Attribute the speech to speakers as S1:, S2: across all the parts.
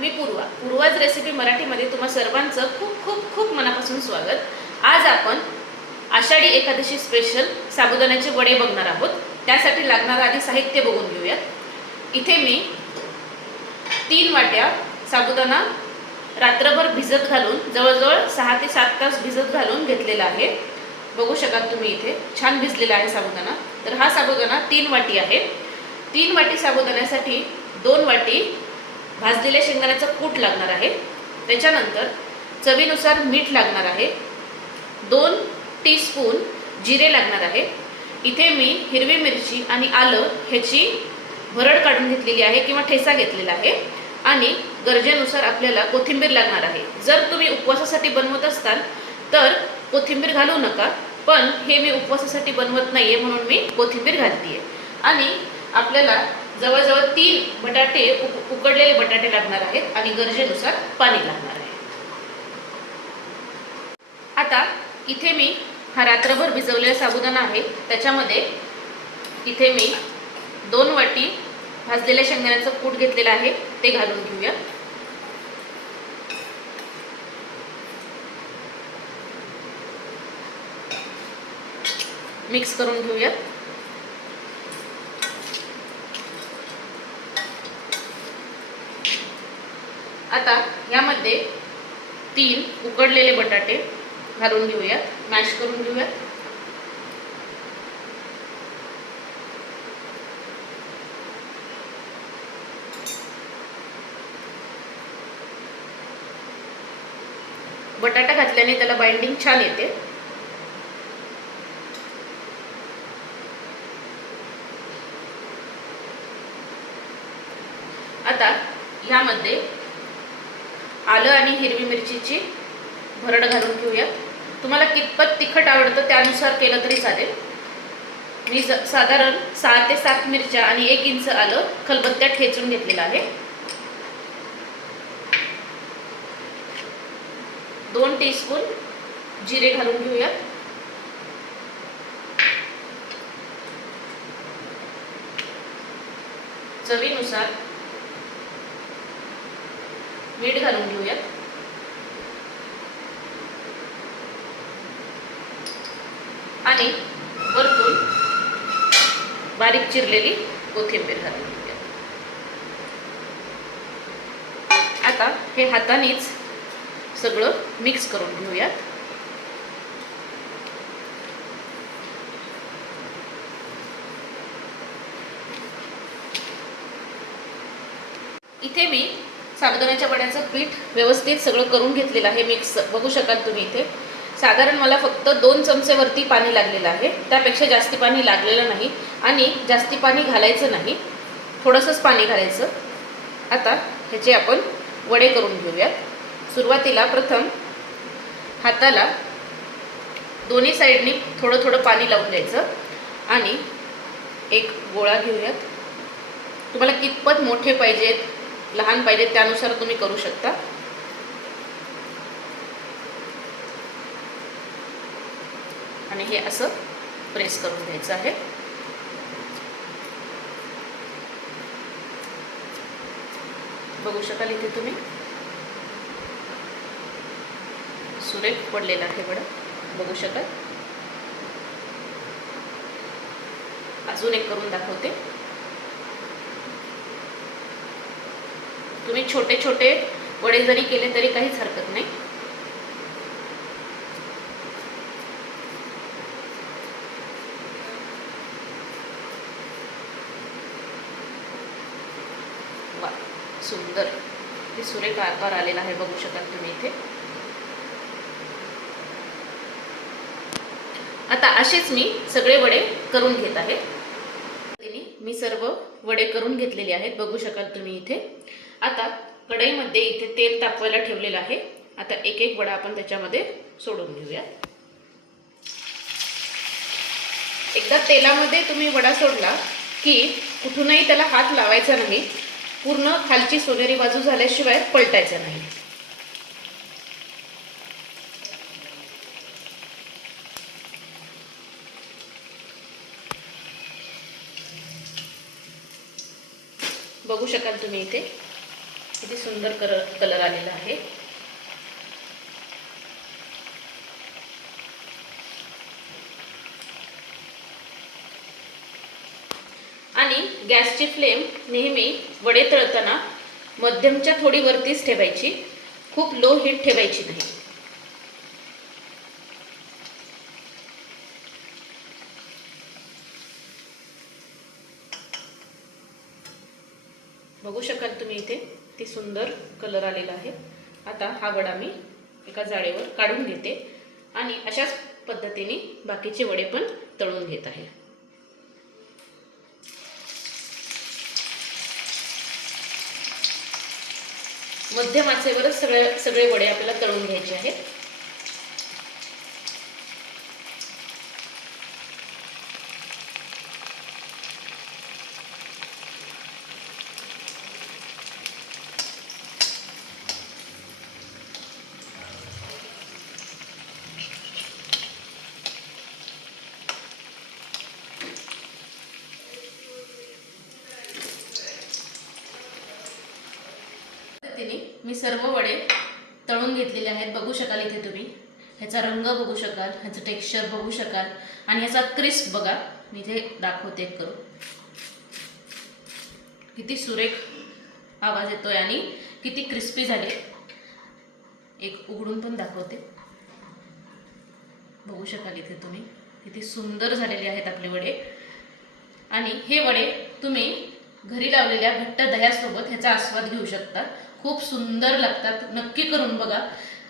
S1: मी पूर्वा. पूर्वाज recipe मराठीमध्ये तुम्हा सर्वांचं खूप खूप खूप मनापासून स्वागत. आज आपण आषाढी एकादशी स्पेशल साबुदाण्याचे वडे बघणार आहोत. त्यासाठी लागणारं आधी साहित्य बघून घेऊयात. इथे मी तीन वाट्या साबुदाणा रात्रभर भिजत घालून जवळजवळ सहा ते सात तास भिजत घालून घेतलेला आहे. बघू शकाल तुम्ही इथे. छान भिजलेला आहे साबुदाणा. तर हा साबुदाणा तीन वाटी आहे. तीन वाटी साबुदाण्यासाठी दोन वाटी भाजलेल्या शेंगदाण्याचं कूट लागणार आहे. त्याच्यानंतर चवीनुसार मीठ लागणार आहे. दोन टीस्पून जिरे लागणार आहे. इथे मी हिरवी मिरची आणि आलं ह्याची भरड काढून घेतलेली आहे किंवा ठेसा घेतलेला आहे. आणि गरजेनुसार आपल्याला कोथिंबीर लागणार आहे. जर तुम्ही उपवासासाठी बनवत असाल तर कोथिंबीर घालू नका. पण हे मी उपवासासाठी बनवत नाही आहे म्हणून मी कोथिंबीर घालते आणि आपल्याला जवळजवळ तीन बटाटे उक उकडलेले बटाटे लागणार आहेत आणि गरजेनुसार पाणी लागणार आहे. आता इथे मी हा रात्रभर भिजवलेला साबुदाणा आहे. त्याच्यामध्ये इथे मी दोन वाटी भाजलेल्या शेंगदाण्याचं कूट घेतलेलं आहे. ते घालून घेऊया. मिक्स करून घेऊया. आता यामध्ये तीन उकडलेले बटाटे घालून घेऊयात मॅश करून घेऊयात. बटाटा घातल्याने त्याला बाइंडिंग छान येते. आता यामध्ये आलं आणि हिरवी मिरचीची भरड घालून घेऊया. तुम्हाला कितपत तिखट आवडतं त्यानुसार केलं तरी चालेल. मी ज साधारण सहा ते सात मिरच्या आणि एक इंच आलं खलबत्त्यात ठेचून घेतलेलं आहे. दोन टीस्पून जिरे घालून घेऊया. चवीनुसार मीठ घालून घेऊयात. आणि वरतून बारीक चिरलेली कोथिंबीर घालून घेऊयात. आता हे हातानेच सगळं मिक्स करून घेऊयात. इथे मी साबुदाण्याच्या वड्याचं पीठ व्यवस्थित सगळं करून घेतलेलं आहे. मिक्स बघू शकाल तुम्ही इथे. साधारण मला फक्त दोन चमचेवरती पाणी लागलेलं आहे. त्यापेक्षा जास्ती पाणी लागलेलं नाही आणि जास्ती पाणी घालायचं नाही. थोडंसंच पाणी घालायचं. आता ह्याचे आपण वडे करून घेऊयात. सुरुवातीला प्रथम हाताला दोन्ही साईडनी थोडं थोडं पाणी लावून द्यायचं. आणि एक गोळा घेऊयात. तुम्हाला कितपत मोठे पाहिजेत लहान पाहिजे त्यानुसार तुम्ही करू शकता. आणि हे असं प्रेस करून घ्यायचं आहे. बघू शकाल इथे तुम्ही. सुरेख पडलेला आहे बड बघू शकाल. अजून एक करून दाखवते. तुम्ही छोटे छोटे वडे जरी केले तरी काहीच हरकत नाही. वा सुंदर. हे सुरेख आकार आलेला आहे बघू शकाल तुम्ही इथे. आता असेच मी सगळे वडे करून घेत आहे. मी सर्व वडे करून घेतलेले आहेत बघू शकाल तुम्ही इथे. आता कढईमध्ये इथे तेल तापवायला ठेवलेलं आहे. आता एक एक वडा आपण त्याच्यामध्ये सोडून घेऊया. एकदा तेलामध्ये तुम्ही वडा सोडला की कुठूनही त्याला हात लावायचा नाही. पूर्ण खालची सोनेरी बाजू झाल्याशिवाय पलटायचा नाही. बघू शकाल तुम्ही इथे. किती सुंदर कलर कलर आलेला आहे. आणि गॅसची फ्लेम नेहमी वडे तळताना मध्यमच्या थोडी वरतीच ठेवायची. खूप लो हीट ठेवायची नाही. बघू शकाल तुम्ही इथे. किती सुंदर कलर आलेला आहे. आता हा वडा मी एका जाळेवर काढून घेते आणि अशाच पद्धतीने बाकीचे वडे पण तळून घेत आहे. मध्यम आचेवरच सगळे सगळे वडे आपल्याला तळून घ्यायचे आहेत. पद्धतीने मी सर्व वडे तळून घेतलेले आहेत. बघू शकाल इथे तुम्ही. ह्याचा रंग बघू शकाल ह्याचं टेक्स्चर बघू शकाल आणि ह्याचा क्रिस्प बघा. मी इथे दाखवते एक करून. किती सुरेख आवाज येतोय आणि किती क्रिस्पी झाले. एक उघडून पण दाखवते. बघू शकाल इथे तुम्ही. किती सुंदर झालेले आहेत आपले वडे. आणि हे वडे तुम्ही घरी लावलेल्या घट्ट दह्यासोबत ह्याचा आस्वाद घेऊ शकता. खूप सुंदर लागतात. नक्की करून बघा.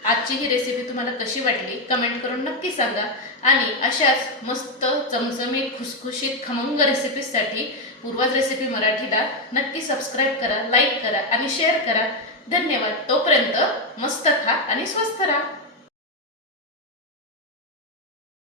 S1: आजची ही रेसिपी तुम्हाला कशी वाटली कमेंट करून नक्की सांगा. आणि अशाच मस्त चमचमीत खुसखुशीत खमंग रेसिपीजसाठी पूर्वाज रेसिपी मराठीला नक्की सबस्क्राईब करा लाईक करा आणि शेअर करा. धन्यवाद. तोपर्यंत मस्त खा आणि स्वस्त राहा.